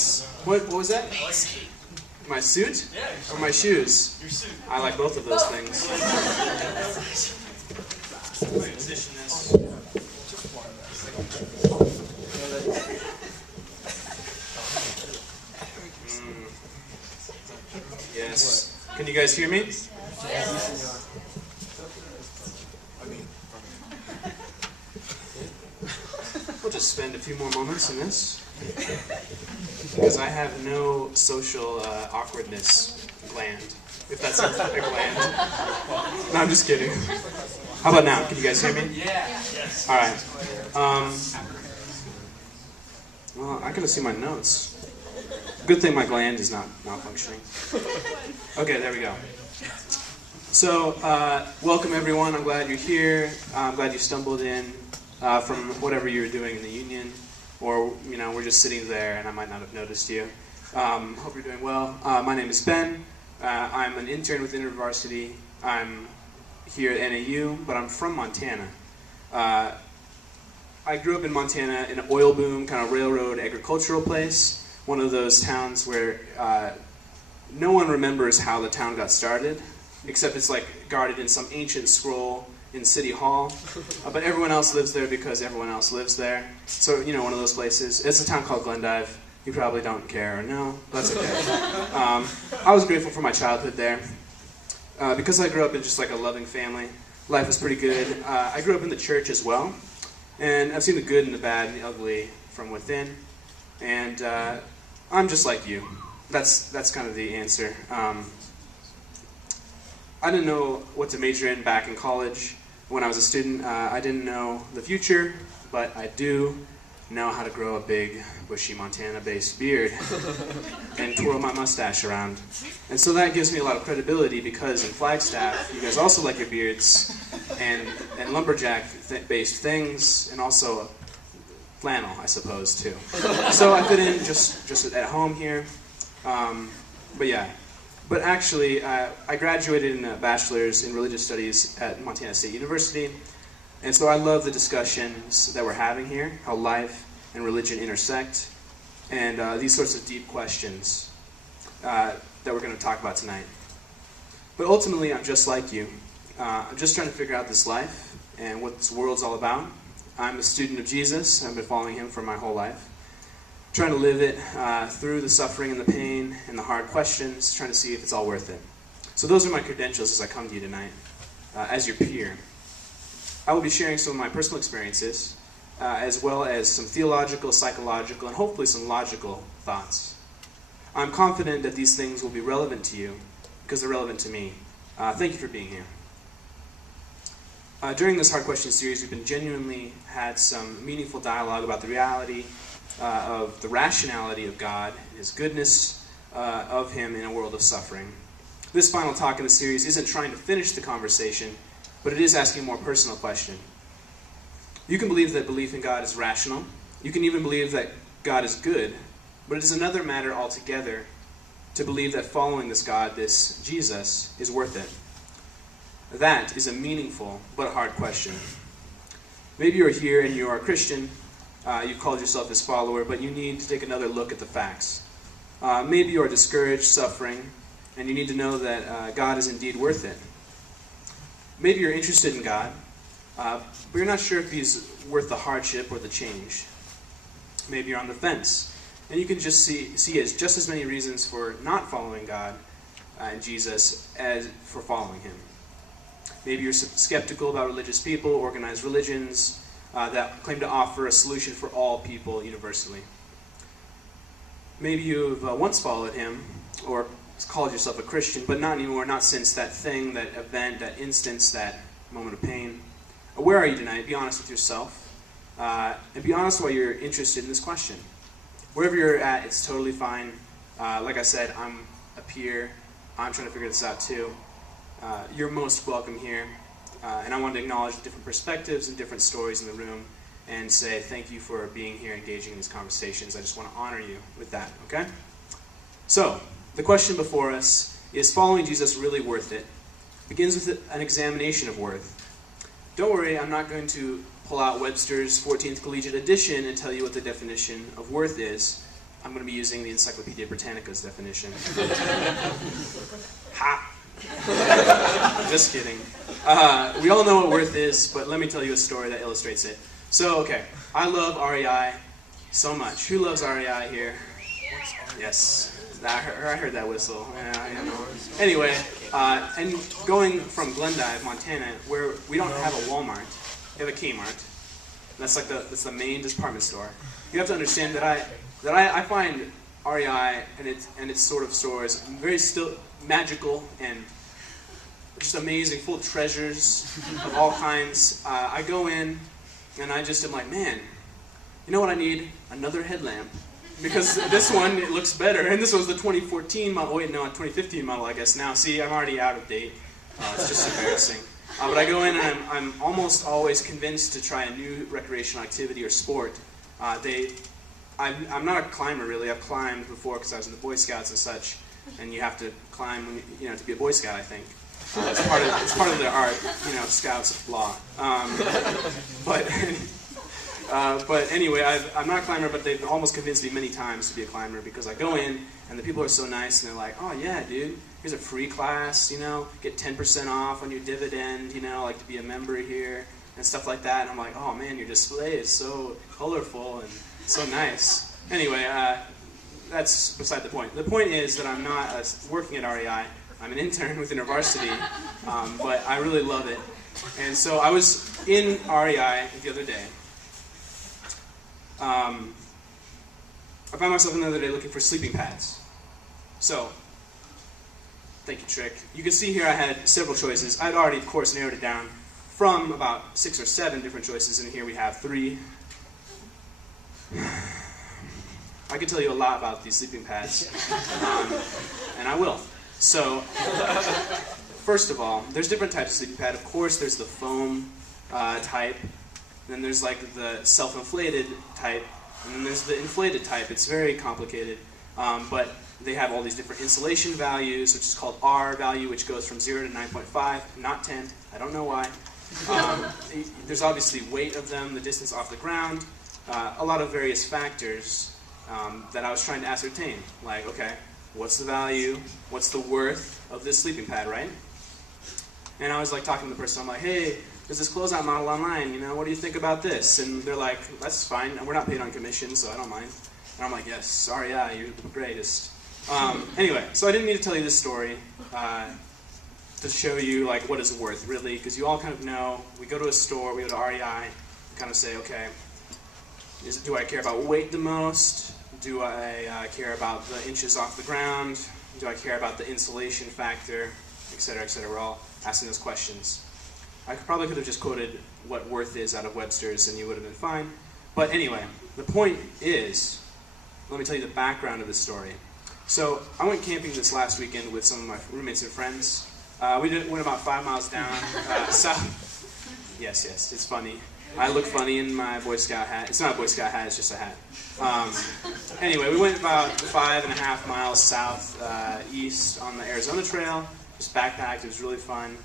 Yes. What was that? My suit? Or my shoes? Your suit. I like both of those things. Position this. Yes. Can you guys hear me? Yes. We'll just spend a few more moments in this. Because I have no social awkwardness gland. If that's a gland. No, I'm just kidding. How about now? Can you guys hear me? Yeah. Yes. All right. Well, I gotta see my notes. Good thing my gland is not malfunctioning. Okay, there we go. So, welcome everyone. I'm glad you're here. I'm glad you stumbled in from whatever you were doing in the union, or we're just sitting there and I might not have noticed you. Hope you're doing well. My name is Ben. I'm an intern with InterVarsity. I'm here at NAU, but I'm from Montana. I grew up in Montana in an oil boom, kind of railroad agricultural place. One of those towns where no one remembers how the town got started, except it's like guarded in some ancient scroll in City Hall. But everyone else lives there because everyone else lives there. So, one of those places. It's a town called Glendive. You probably don't care or know. That's okay. I was grateful for my childhood there. Because I grew up in just like a loving family, life was pretty good. I grew up in the church as well. And I've seen the good and the bad and the ugly from within. And I'm just like you. That's kind of the answer. I didn't know what to major in back in college. When I was a student, I didn't know the future, but I do know how to grow a big, bushy Montana-based beard and twirl my mustache around. And so that gives me a lot of because in Flagstaff, you guys also like your beards and lumberjack-based things, and also flannel, I suppose, too. So I fit in just at home here. But actually, I graduated in a bachelor's in religious studies at Montana State University, and so I love the discussions that we're having here, how life and religion intersect, and these sorts of deep questions that we're going to talk about tonight. But ultimately, I'm just like you. I'm just trying to figure out this life and what this world's all about. I'm a student of Jesus. I've been following him for my whole life. Trying to live it through the suffering and the pain and the hard questions, trying to see if it's all worth it. So those are my credentials as I come to you tonight, as your peer. I will be sharing some of my personal experiences, as well as some theological, psychological, and hopefully some logical thoughts. I'm confident that these things will be relevant to you, because they're relevant to me. Thank you for being here. During this Hard Questions series, we've been genuinely had some meaningful dialogue about the reality of the rationality of God, and his goodness of him in a world of suffering. This final talk in the series isn't trying to finish the conversation, but it is asking a more personal question. You can believe that belief in God is rational. You can even believe that God is good, but it is another matter altogether to believe that following this God, this Jesus, is worth it. That is a meaningful but hard question. Maybe you're here and you are a Christian. You've called yourself his follower, but you need to take another look at the facts. Maybe you are discouraged, suffering, and you need to know that God is indeed worth it. Maybe you're interested in God, but you're not sure if he's worth the hardship or the change. Maybe you're on the fence, and you can just see just as many reasons for not following God and Jesus as for following him. Maybe you're skeptical about religious people, organized religions, that claim to offer a solution for all people universally. Maybe you've once followed him, or called yourself a Christian, but not anymore, not since that thing, that event, that instance, that moment of pain. Where are you tonight? Be honest with yourself, and be honest why you're interested in this question. Wherever you're at, it's totally fine. Like I said, I'm a peer. I'm trying to figure this out too. You're most welcome here. And I want to acknowledge the different perspectives and different stories in the room and say thank you for being here, engaging in these conversations. I just want to honor you with that, okay? So, the question before us is following Jesus really worth it? Begins with an examination of worth. Don't worry, I'm not going to pull out Webster's 14th Collegiate Edition and tell you what the definition of worth is. I'm going to be using the Encyclopedia Britannica's definition. Ha! Just kidding. We all know what worth is, but let me tell you a story that illustrates it. So, okay, I love REI so much. Who loves REI here? Yes. I heard that whistle. Yeah, Anyway, and going from Glendive, Montana, where we don't have a Walmart, we have a Kmart. That's like that's the main department store. You have to understand that I find REI and its sort of stores very still magical and just amazing, full of treasures of all kinds. I go in and I just am like, man, you know what I need? Another headlamp. Because this one, it looks better. And this was the 2014 model. Oh, wait, no, 2015 model, I guess now. See, I'm already out of date. It's just embarrassing. But I go in and I'm almost always convinced to try a new recreational activity or sport. I'm not a climber, really. I've climbed before because I was in the Boy Scouts and such. And you have to climb when to be a Boy Scout, I think. It's part of the art, Scouts law. But anyway, I'm not a climber, but they've almost convinced me many times to be a climber because I go in and the people are so nice and they're like, oh yeah, dude, here's a free class, get 10% off on your dividend, like to be a member here and stuff like that. And I'm like, oh man, your display is so colorful and so nice. Anyway, that's beside the point. The point is that I'm not working at REI. I'm an intern with InterVarsity, but I really love it. And so I was in REI the other day. I found myself the other day looking for sleeping pads. So, thank you, Trick. You can see here I had several choices. I'd already, of course, narrowed it down from about 6 or 7 different choices, and here we have 3. I could tell you a lot about these sleeping pads, and I will. So, first of all, there's different types of sleeping pad. Of course, there's the foam type. Then there's like the self-inflated type, and then there's the inflated type. It's very complicated, but they have all these different insulation values, which is called R value, which goes from 0 to 9.5, not 10. I don't know why. There's obviously weight of them, the distance off the ground, a lot of various factors that I was trying to ascertain. Like, okay, what's the value? What's the worth of this sleeping pad, right? And I was like talking to the person. I'm like, hey, there's this closeout model online, what do you think about this? And they're like, that's fine, we're not paid on commission, so I don't mind. And I'm like, yes, sorry, yeah, you're the greatest. Anyway, so I didn't need to tell you this story to show you like what it's worth, really, because you all kind of know, we go to a store, we go to REI, we kind of say, okay, do I care about weight the most? Do I care about the inches off the ground? Do I care about the insulation factor, et cetera, et cetera? We're all asking those questions. I probably could have just quoted what worth is out of Webster's and you would have been fine. But anyway, the point is, let me tell you the background of this story. So I went camping this last weekend with some of my roommates and friends. We went about 5 miles down south. Yes, it's funny. I look funny in my Boy Scout hat. It's not a Boy Scout hat, it's just a hat. Anyway, we went about 5.5 miles south east on the Arizona Trail. Just backpacked, it was really fun.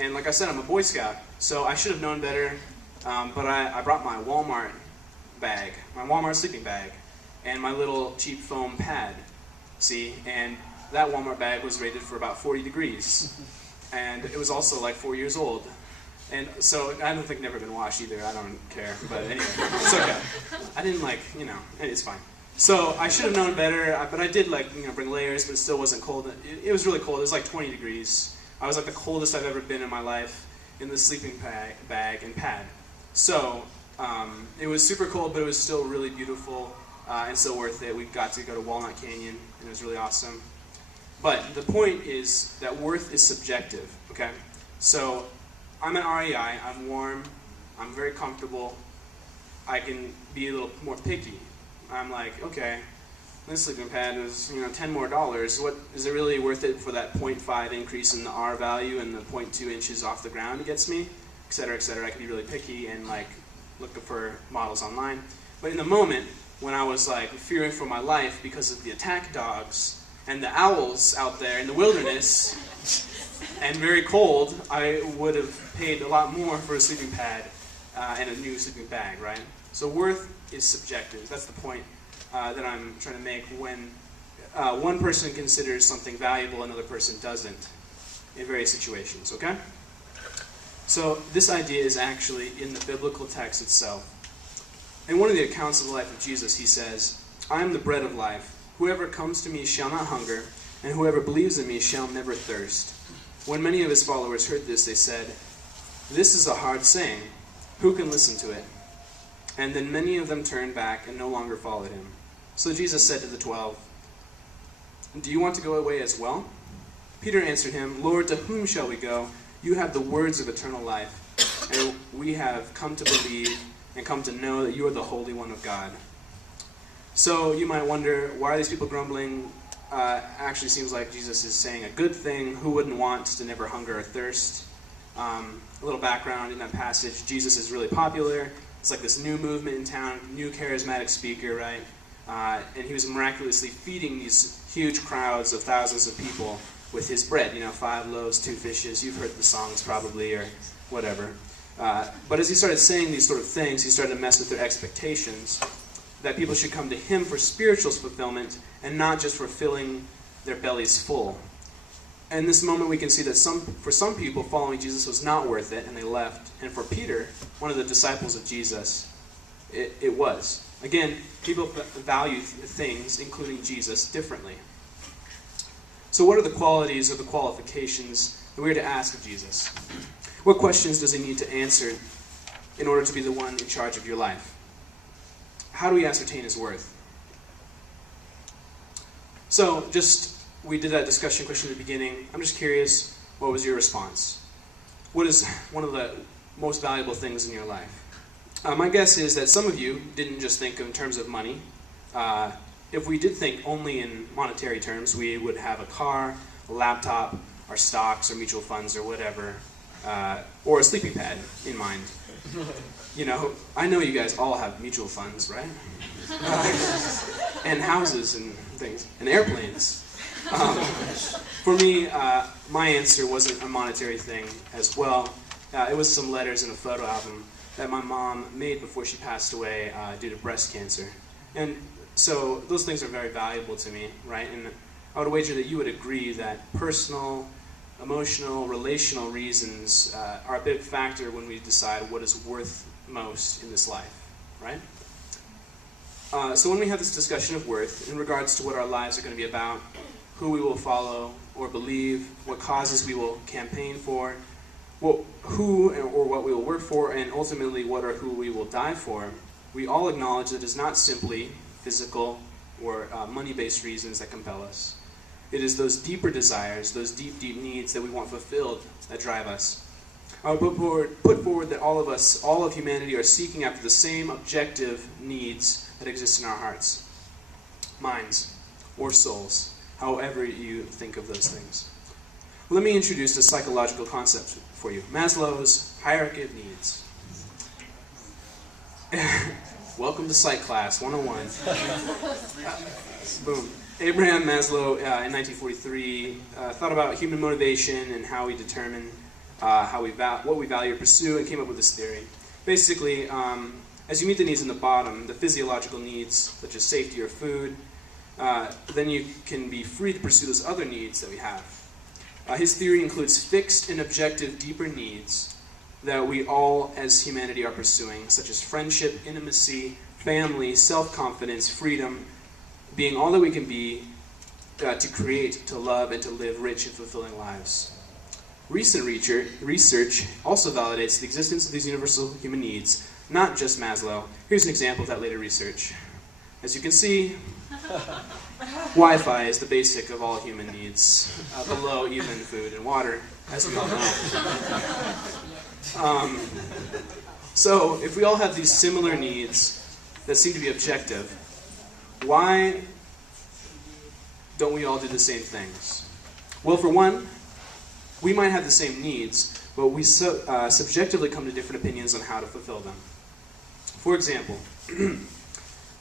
And like I said, I'm a Boy Scout, so I should have known better, but I brought my Walmart bag, my Walmart sleeping bag, and my little cheap foam pad, see, and that Walmart bag was rated for about 40 degrees, and it was also like 4 years old, and so I don't think never been washed either, I don't care, but anyway, it's okay. I didn't it's fine. So I should have known better, but I did bring layers, but it still wasn't cold. It was really cold, it was like 20 degrees. I was like the coldest I've ever been in my life in the sleeping bag and pad. So it was super cold, but it was still really beautiful and still worth it. We got to go to Walnut Canyon, and it was really awesome. But the point is that worth is subjective, okay? So I'm at REI, I'm warm, I'm very comfortable. I can be a little more picky. I'm like, okay, this sleeping pad is, $10 more. What is it really worth it for that 0.5 increase in the R value and the 0.2 inches off the ground it gets me, et cetera, et cetera. I could be really picky and looking for models online. But in the moment when I was fearing for my life because of the attack dogs and the owls out there in the wilderness and very cold, I would have paid a lot more for a sleeping pad and a new sleeping bag, right? So worth is subjective. That's the point. that I'm trying to make when one person considers something valuable, another person doesn't, in various situations, okay? So this idea is actually in the biblical text itself. In one of the accounts of the life of Jesus, he says, "I am the bread of life. Whoever comes to me shall not hunger, and whoever believes in me shall never thirst." When many of his followers heard this, they said, "This is a hard saying. Who can listen to it?" And then many of them turned back and no longer followed him. So Jesus said to the 12, "Do you want to go away as well?" Peter answered him, "Lord, to whom shall we go? You have the words of eternal life, and we have come to believe and come to know that you are the Holy One of God." So you might wonder, why are these people grumbling? Actually seems like Jesus is saying a good thing. Who wouldn't want to never hunger or thirst? A little background in that passage, Jesus is really popular. It's like this new movement in town, new charismatic speaker, right? And he was miraculously feeding these huge crowds of thousands of people with his bread, 5 loaves, 2 fishes. You've heard the songs probably, or whatever. But as he started saying these sort of things, he started to mess with their expectations, that people should come to him for spiritual fulfillment and not just for filling their bellies full. And in this moment we can see that for some people, following Jesus was not worth it, and they left. And for Peter, one of the disciples of Jesus, it was. Again, people value things, including Jesus, differently. So what are the qualities or the qualifications that we are to ask of Jesus? What questions does he need to answer in order to be the one in charge of your life? How do we ascertain his worth? So, we did that discussion question at the beginning. I'm just curious, what was your response? What is one of the most valuable things in your life? My guess is that some of you didn't just think in terms of money. If we did think only in monetary terms, we would have a car, a laptop, our stocks, or mutual funds, or whatever, or a sleeping pad in mind. I know you guys all have mutual funds, right? And houses and things, and airplanes. For me, my answer wasn't a monetary thing as well. It was some letters in a photo album that my mom made before she passed away due to breast cancer. And so those things are very valuable to me, right? And I would wager that you would agree that personal, emotional, relational reasons are a big factor when we decide what is worth most in this life, right? So when we have this discussion of worth in regards to what our lives are going to be about, who we will follow or believe, what causes we will campaign for, who or what we will work for, and ultimately what or who we will die for, we all acknowledge that it is not simply physical or money-based reasons that compel us. It is those deeper desires, those deep, deep needs that we want fulfilled that drive us. I would put forward that all of us, all of humanity, are seeking after the same objective needs that exist in our hearts, minds, or souls, however you think of those things. Let me introduce a psychological concept for you. Maslow's hierarchy of needs. Welcome to Psych Class 101. Boom. Abraham Maslow, in 1943, thought about human motivation and how we determine what we value or pursue, and came up with this theory. Basically, as you meet the needs in the bottom, the physiological needs, such as safety or food, then you can be free to pursue those other needs that we have. His theory includes fixed and objective deeper needs that we all as humanity are pursuing, such as friendship, intimacy, family, self-confidence, freedom, being all that we can be to create, to love, and to live rich and fulfilling lives. Recent research also validates the existence of these universal human needs, not just Maslow. Here's an example of that later research. As you can see, Wi-Fi is the basic of all human needs, below even food and water, as we all know. So, if we all have these similar needs that seem to be objective, why don't we all do the same things? Well, for one, we might have the same needs, but we subjectively come to different opinions on how to fulfill them. For example,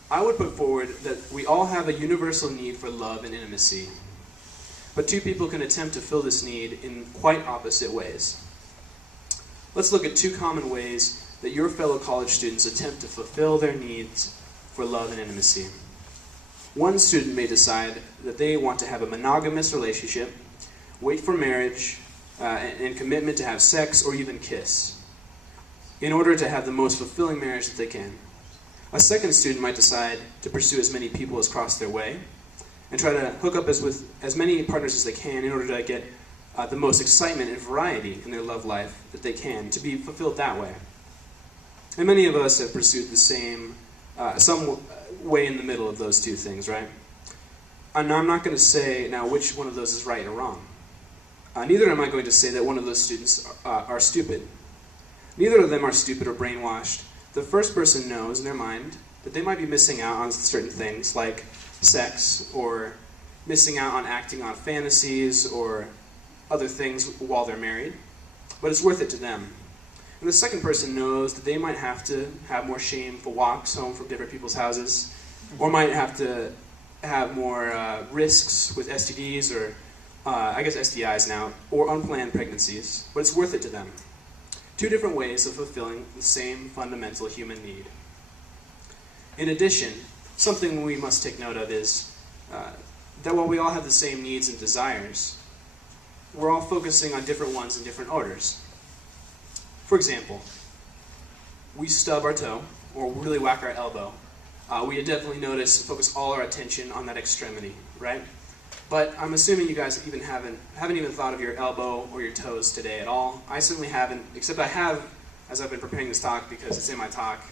I would put forward that we all have a universal need for love and intimacy, but two people can attempt to fill this need in quite opposite ways. Let's look at two common ways that your fellow college students attempt to fulfill their needs for love and intimacy. One student may decide that they want to have a monogamous relationship, wait for marriage, and commitment to have sex or even kiss, in order to have the most fulfilling marriage that they can. A second student might decide to pursue as many people as cross their way, and try to hook up with as many partners as they can in order to get the most excitement and variety in their love life that they can, to be fulfilled that way. And many of us have pursued the same, some way in the middle of those two things, right? And I'm not going to say now which one of those is right or wrong. Neither am I going to say that one of those students are stupid. Neither of them are stupid or brainwashed. The first person knows in their mind that they might be missing out on certain things like sex, or missing out on acting on fantasies or other things while they're married, but it's worth it to them. And the second person knows that they might have to have more shameful walks home from different people's houses, or might have to have more risks with STDs, or I guess STIs now, or unplanned pregnancies, but it's worth it to them. Two different ways of fulfilling the same fundamental human need. In addition, something we must take note of is that while we all have the same needs and desires, we're all focusing on different ones in different orders. For example, we stub our toe, or really whack our elbow. We definitely focus all our attention on that extremity, right? But I'm assuming you guys haven't even thought of your elbow or your toes today at all. I certainly haven't, except I have, as I've been preparing this talk, because it's in my talk.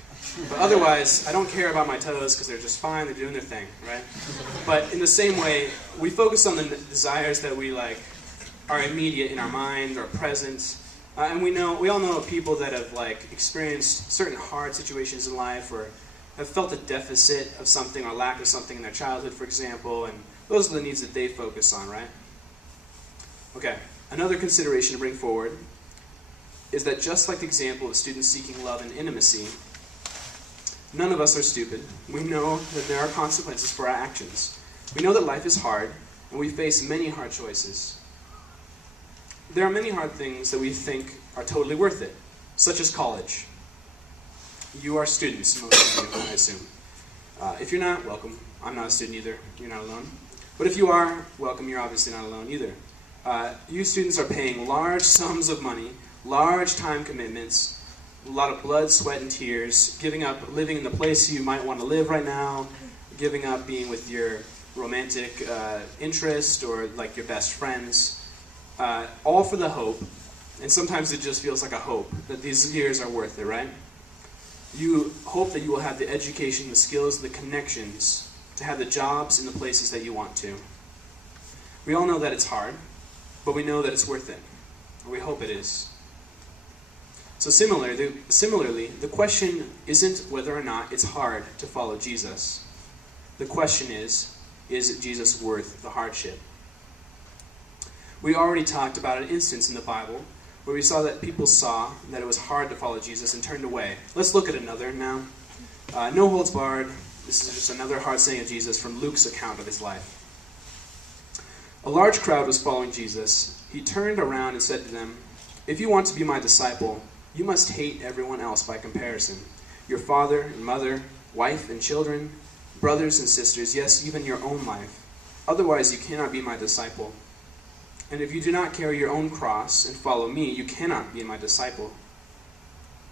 But otherwise, I don't care about my toes because they're just fine, they're doing their thing, right? But in the same way, we focus on the desires that we like are immediate in our mind or present. And we all know people that have experienced certain hard situations in life, or have felt a deficit of something or lack of something in their childhood, for example, and those are the needs that they focus on, right? Okay, another consideration to bring forward is that just like the example of students seeking love and intimacy, none of us are stupid. We know that there are consequences for our actions. We know that life is hard, and we face many hard choices. There are many hard things that we think are totally worth it, such as college. You are students, most of you, I assume. If you're not, welcome. I'm not a student either. You're not alone. But if you are, welcome. You're obviously not alone either. You students are paying large sums of money, large time commitments, a lot of blood, sweat, and tears, giving up living in the place you might want to live right now, giving up being with your romantic interest or your best friends, all for the hope, and sometimes it just feels like a hope, that these years are worth it, right? You hope that you will have the education, the skills, the connections to have the jobs in the places that you want to. We all know that it's hard, but we know that it's worth it, or we hope it is. So similarly, the question isn't whether or not it's hard to follow Jesus. The question is Jesus worth the hardship? We already talked about an instance in the Bible where we saw that people saw that it was hard to follow Jesus and turned away. Let's look at another now. No holds barred. This is just another hard saying of Jesus from Luke's account of his life. A large crowd was following Jesus. He turned around and said to them, "If you want to be my disciple, you must hate everyone else by comparison. Your father and mother, wife and children, brothers and sisters, yes, even your own life. Otherwise you cannot be my disciple. And if you do not carry your own cross and follow me, you cannot be my disciple.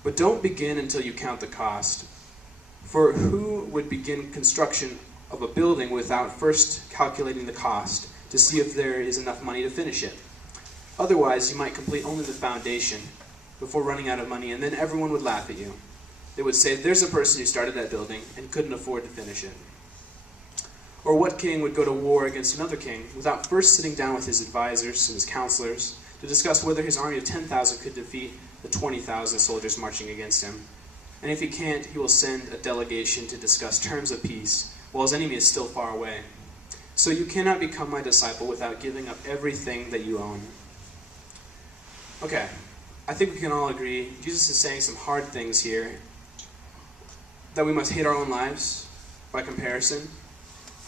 But don't begin until you count the cost. For who would begin construction of a building without first calculating the cost to see if there is enough money to finish it? Otherwise, you might complete only the foundation before running out of money, and then everyone would laugh at you. They would say, 'There's a person who started that building and couldn't afford to finish it.' Or what king would go to war against another king without first sitting down with his advisors and his counselors to discuss whether his army of 10,000 could defeat the 20,000 soldiers marching against him? And if he can't, he will send a delegation to discuss terms of peace while his enemy is still far away. So you cannot become my disciple without giving up everything that you own." Okay, I think we can all agree Jesus is saying some hard things here. That we must hate our own lives by comparison.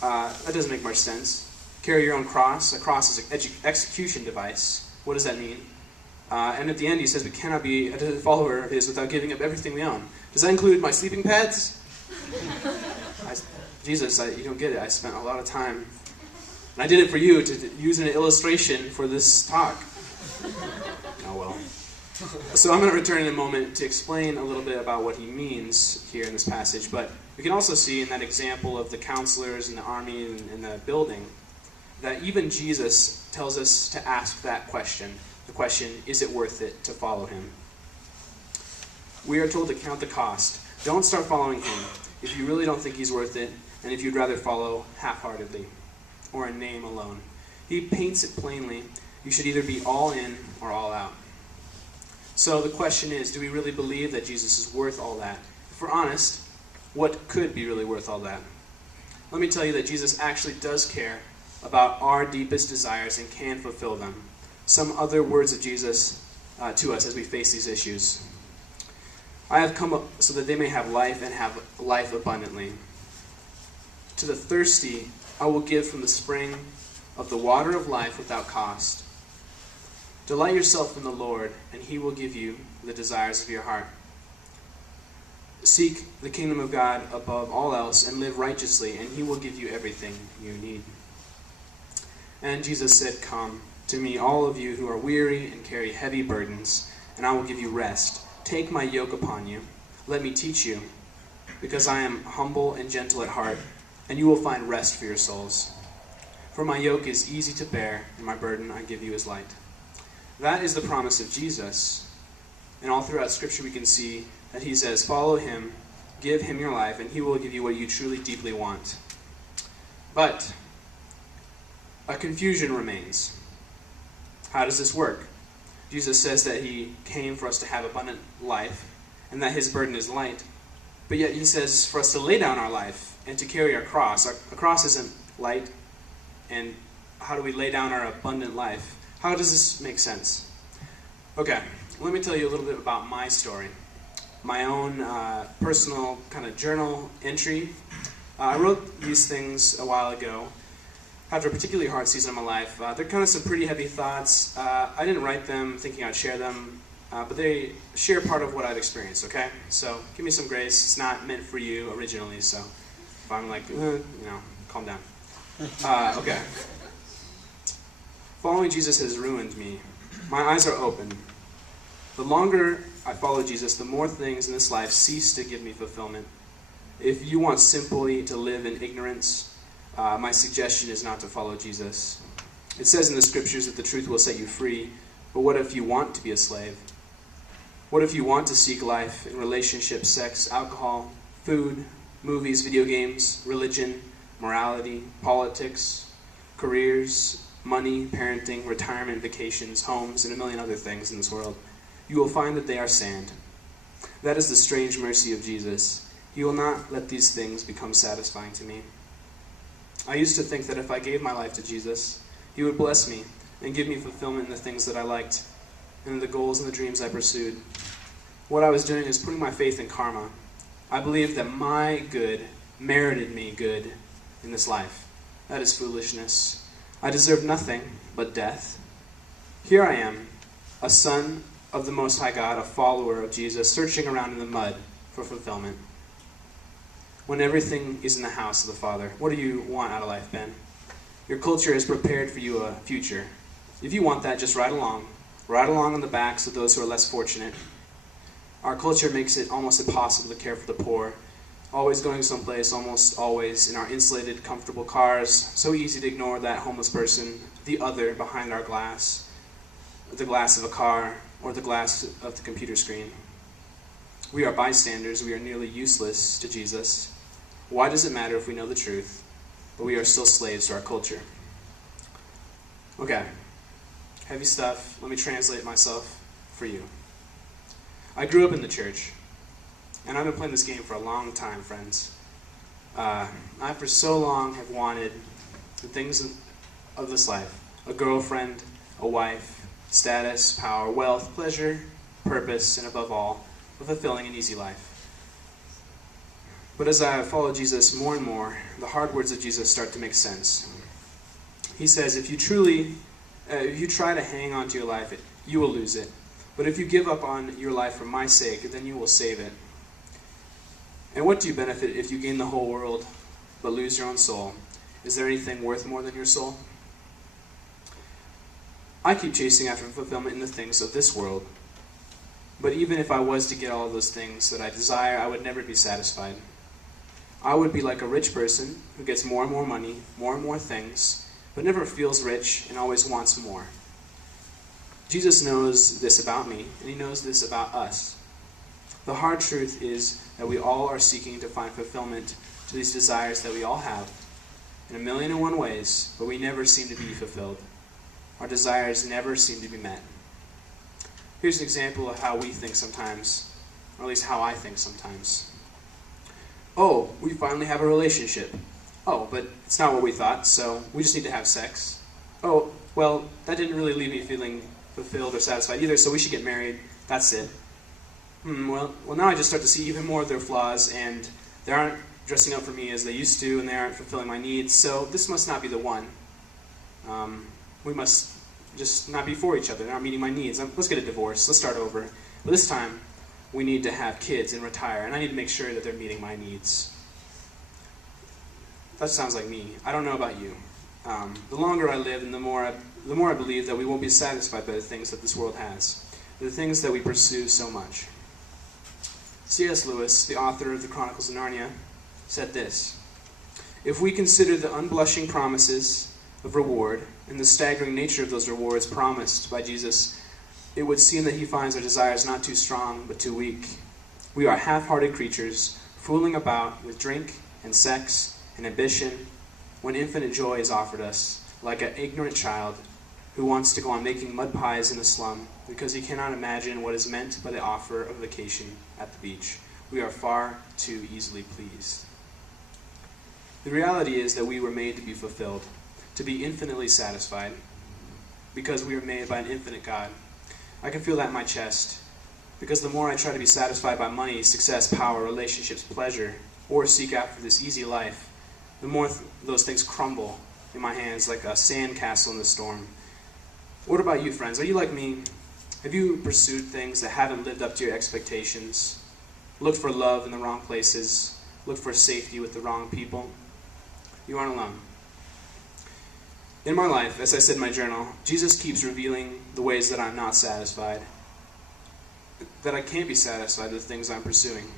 That doesn't make much sense. Carry your own cross. A cross is an execution device. What does that mean? And at the end he says we cannot be a follower of his without giving up everything we own. Does that include my sleeping pads? I Jesus, you don't get it. I spent a lot of time. And I did it for you to use an illustration for this talk. Oh well. So I'm going to return in a moment to explain a little bit about what he means here in this passage. But we can also see in that example of the counselors and the army and the building that even Jesus tells us to ask that question. The question, is it worth it to follow him? We are told to count the cost. Don't start following him if you really don't think he's worth it, and if you'd rather follow half-heartedly or in name alone. He paints it plainly. You should either be all in or all out. So the question is, do we really believe that Jesus is worth all that? If we're honest, what could be really worth all that? Let me tell you that Jesus actually does care about our deepest desires and can fulfill them. Some other words of Jesus to us as we face these issues. I have come up so that they may have life and have life abundantly. To the thirsty, I will give from the spring of the water of life without cost. Delight yourself in the Lord, and he will give you the desires of your heart. Seek the kingdom of God above all else and live righteously, and he will give you everything you need. And Jesus said, "Come to me, all of you who are weary and carry heavy burdens, and I will give you rest. Take my yoke upon you. Let me teach you, because I am humble and gentle at heart, and you will find rest for your souls. For my yoke is easy to bear, and my burden I give you is light." That is the promise of Jesus. And all throughout Scripture we can see that he says, follow him, give him your life, and he will give you what you truly deeply want. But a confusion remains. How does this work? Jesus says that he came for us to have abundant life, and that his burden is light. But yet he says for us to lay down our life and to carry our cross. Our cross isn't light, and how do we lay down our abundant life? How does this make sense? Okay, let me tell you a little bit about my story. My own personal kind of journal entry. I wrote these things a while ago after a particularly hard season of my life. They're kind of some pretty heavy thoughts. I didn't write them thinking I'd share them, but they share part of what I've experienced, okay? So give me some grace. It's not meant for you originally, so if I'm like, calm down. Okay. Following Jesus has ruined me. My eyes are open. The longer I follow Jesus, the more things in this life cease to give me fulfillment. If you want simply to live in ignorance, my suggestion is not to follow Jesus. It says in the Scriptures that the truth will set you free, but what if you want to be a slave? What if you want to seek life in relationships, sex, alcohol, food, movies, video games, religion, morality, politics, careers, money, parenting, retirement, vacations, homes, and a million other things in this world? You will find that they are sand. That is the strange mercy of Jesus. He will not let these things become satisfying to me. I used to think that if I gave my life to Jesus, he would bless me and give me fulfillment in the things that I liked and in the goals and the dreams I pursued. What I was doing is putting my faith in karma. I believed that my good merited me good in this life. That is foolishness. I deserve nothing but death. Here I am, a son of the Most High God, a follower of Jesus, searching around in the mud for fulfillment. When everything is in the house of the Father, what do you want out of life, Ben? Your culture has prepared for you a future. If you want that, just ride along. Ride along on the backs of those who are less fortunate. Our culture makes it almost impossible to care for the poor. Always going someplace, almost always in our insulated, comfortable cars. So easy to ignore that homeless person, the other behind our glass, the glass of a car, or the glass of the computer screen. We are bystanders. We are nearly useless to Jesus. Why does it matter if we know the truth, but we are still slaves to our culture? Okay, heavy stuff. Let me translate myself for you. I grew up in the church. And I've been playing this game for a long time, friends. I, for so long, have wanted the things of this life. A girlfriend, a wife, status, power, wealth, pleasure, purpose, and above all, a fulfilling and easy life. But as I follow Jesus more and more, the hard words of Jesus start to make sense. He says, if you try to hang on to your life, you will lose it. But if you give up on your life for my sake, then you will save it. And what do you benefit if you gain the whole world but lose your own soul. Is there anything worth more than your soul? I keep chasing after fulfillment in the things of this world. But even if I was to get all of those things that I desire, I would never be satisfied. I would be like a rich person who gets more and more money, more and more things, but never feels rich and always wants more. Jesus knows this about me, and he knows this about us. The hard truth is that we all are seeking to find fulfillment to these desires that we all have in 1,000,001 ways, but we never seem to be fulfilled. Our desires never seem to be met. Here's an example of how we think sometimes, or at least how I think sometimes. Oh, we finally have a relationship. Oh, but it's not what we thought, so we just need to have sex. Oh, well, that didn't really leave me feeling fulfilled or satisfied either, so we should get married. That's it. Well, now I just start to see even more of their flaws, and they aren't dressing up for me as they used to, and they aren't fulfilling my needs, so this must not be the one. We must just not be for each other. They're not meeting my needs. Let's get a divorce. Let's start over. But this time, we need to have kids and retire, and I need to make sure that they're meeting my needs. That sounds like me. I don't know about you. The longer I live, and the more I believe that we won't be satisfied by the things that this world has, the things that we pursue so much. C.S. Lewis, the author of the Chronicles of Narnia, said this: "If we consider the unblushing promises of reward and the staggering nature of those rewards promised by Jesus, it would seem that he finds our desires not too strong, but too weak. We are half-hearted creatures, fooling about with drink and sex and ambition, when infinite joy is offered us, like an ignorant child who wants to go on making mud pies in a slum because he cannot imagine what is meant by the offer of vacation at the beach. We are far too easily pleased." The reality is that we were made to be fulfilled, to be infinitely satisfied, because we were made by an infinite God. I can feel that in my chest, because the more I try to be satisfied by money, success, power, relationships, pleasure, or seek after this easy life, the more those things crumble in my hands like a sand castle in the storm. What about you, friends? Are you like me? Have you pursued things that haven't lived up to your expectations? Looked for love in the wrong places? Looked for safety with the wrong people? You aren't alone. In my life, as I said in my journal, Jesus keeps revealing the ways that I'm not satisfied, that I can't be satisfied with the things I'm pursuing.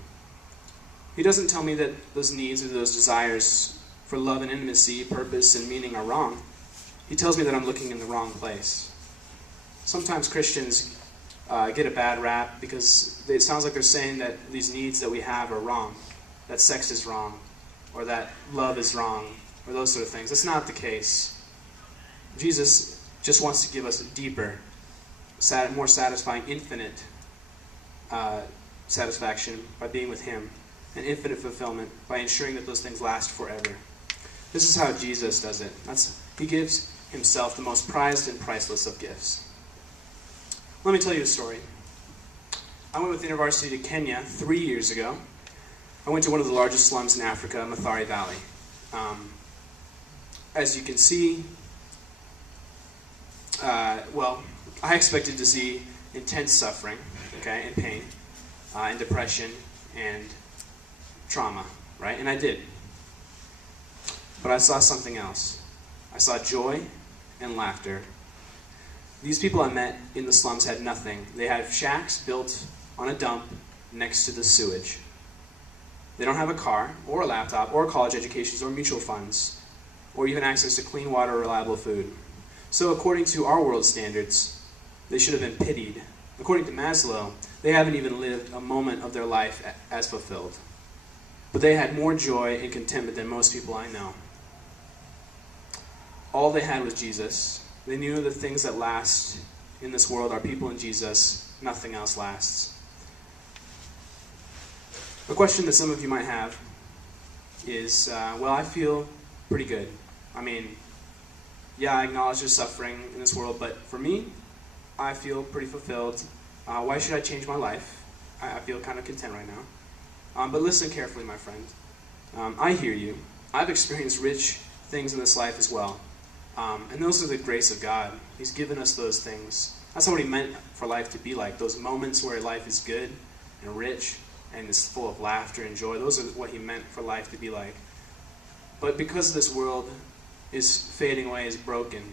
He doesn't tell me that those needs or those desires for love and intimacy, purpose and meaning are wrong. He tells me that I'm looking in the wrong place. Sometimes Christians get a bad rap because it sounds like they're saying that these needs that we have are wrong, that sex is wrong, or that love is wrong, or those sort of things. That's not the case. Jesus just wants to give us a deeper, more satisfying, infinite satisfaction by being with him, and infinite fulfillment by ensuring that those things last forever. This is how Jesus does it. He gives himself the most prized and priceless of gifts. Let me tell you a story. I went with InterVarsity to Kenya 3 years ago. I went to one of the largest slums in Africa, Mathare Valley. As you can see, I expected to see intense suffering, and pain, and depression, and trauma, right? And I did. But I saw something else. I saw joy and laughter. These people I met in the slums had nothing. They had shacks built on a dump next to the sewage. They don't have a car, or a laptop, or college educations, or mutual funds, or even access to clean water or reliable food. So according to our world standards, they should have been pitied. According to Maslow, they haven't even lived a moment of their life as fulfilled. But they had more joy and contentment than most people I know. All they had was Jesus. They knew the things that last in this world are people in Jesus. Nothing else lasts. A question that some of you might have is, I feel pretty good. I mean, I acknowledge there's suffering in this world, but for me, I feel pretty fulfilled. Why should I change my life? I feel kind of content right now. But listen carefully, my friend. I hear you. I've experienced rich things in this life as well. And those are the grace of God. He's given us those things. That's what he meant for life to be like. Those moments where life is good and rich and is full of laughter and joy. Those are what he meant for life to be like. But because this world is fading away, is broken,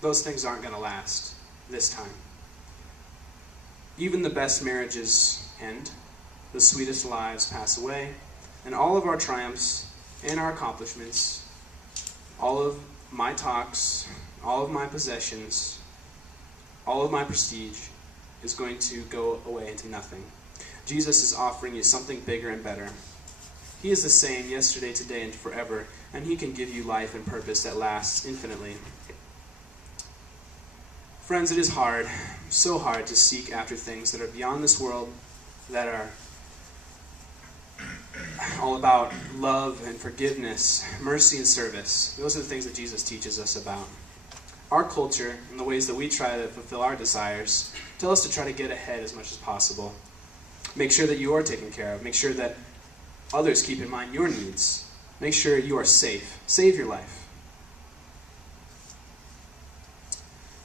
those things aren't going to last this time. Even the best marriages end, the sweetest lives pass away, and all of our triumphs and our accomplishments, all of my talks, all of my possessions, all of my prestige is going to go away into nothing. Jesus is offering you something bigger and better. He is the same yesterday, today, and forever, and he can give you life and purpose that lasts infinitely. Friends, it is hard, so hard to seek after things that are beyond this world, that are all about love and forgiveness, mercy and service. Those are the things that Jesus teaches us about. Our culture and the ways that we try to fulfill our desires tell us to try to get ahead as much as possible. Make sure that you are taken care of. Make sure that others keep in mind your needs. Make sure you are safe. Save your life.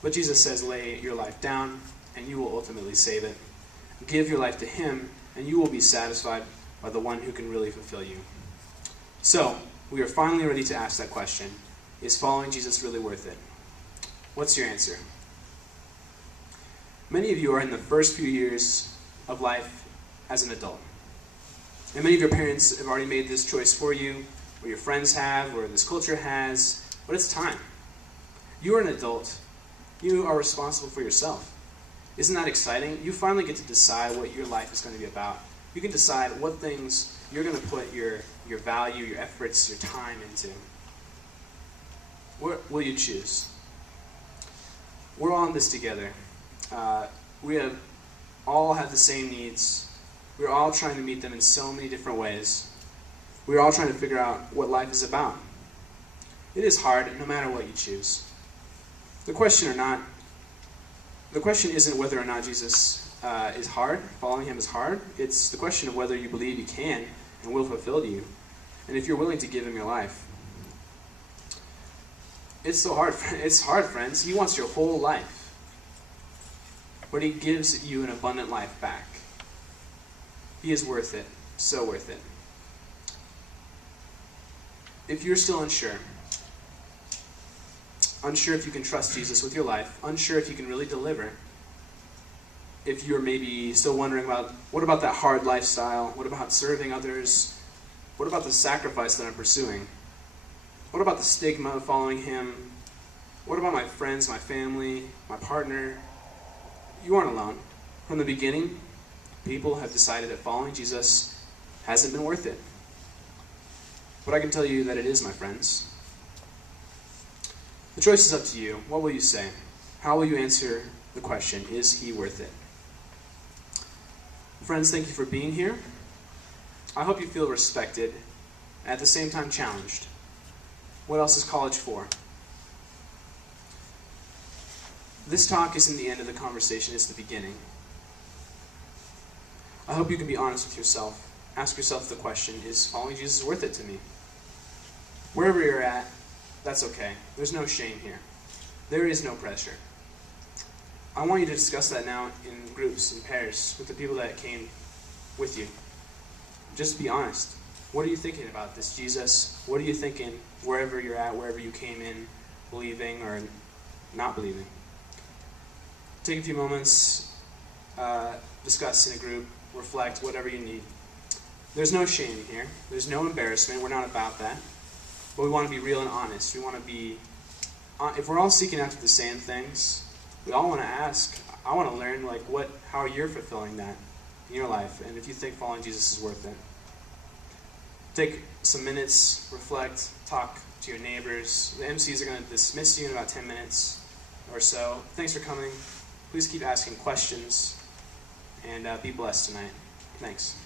But Jesus says, lay your life down, and you will ultimately save it. Give your life to him, and you will be satisfied by the one who can really fulfill you. So, we are finally ready to ask that question. Is following Jesus really worth it? What's your answer? Many of you are in the first few years of life as an adult. And many of your parents have already made this choice for you, or your friends have, or this culture has, but it's time. You are an adult. You are responsible for yourself. Isn't that exciting? You finally get to decide what your life is going to be about. You can decide what things you're going to put your value, your efforts, your time into. What will you choose? We're all in this together. We all have the same needs. We're all trying to meet them in so many different ways. We're all trying to figure out what life is about. It is hard, no matter what you choose. The question isn't whether or not Jesus is hard. Following him is hard. It's the question of whether you believe he can and will fulfill you, and if you're willing to give him your life. It's so hard. It's hard, friends. He wants your whole life, but he gives you an abundant life back. He is worth it. So worth it. If you're still unsure if you can trust Jesus with your life, unsure if you can really deliver, if you're maybe still wondering about, what about that hard lifestyle? What about serving others? What about the sacrifice that I'm pursuing? What about the stigma of following him? What about my friends, my family, my partner? You aren't alone. From the beginning, people have decided that following Jesus hasn't been worth it. But I can tell you that it is, my friends. The choice is up to you. What will you say? How will you answer the question, is he worth it? Friends, thank you for being here. I hope you feel respected, and at the same time challenged. What else is college for? This talk isn't the end of the conversation, it's the beginning. I hope you can be honest with yourself. Ask yourself the question, is following Jesus worth it to me? Wherever you're at, that's okay. There's no shame here. There is no pressure. I want you to discuss that now in groups, in pairs, with the people that came with you. Just be honest. What are you thinking about this Jesus? What are you thinking wherever you're at, wherever you came in, believing or not believing? Take a few moments, discuss in a group, reflect, whatever you need. There's no shame here. There's no embarrassment. We're not about that. But we want to be real and honest. We want to be, if we're all seeking after the same things, we all want to ask, I want to learn how you're fulfilling that in your life, and if you think following Jesus is worth it. Take some minutes, reflect, talk to your neighbors. The MCs are going to dismiss you in about 10 minutes or so. Thanks for coming. Please keep asking questions, and be blessed tonight. Thanks.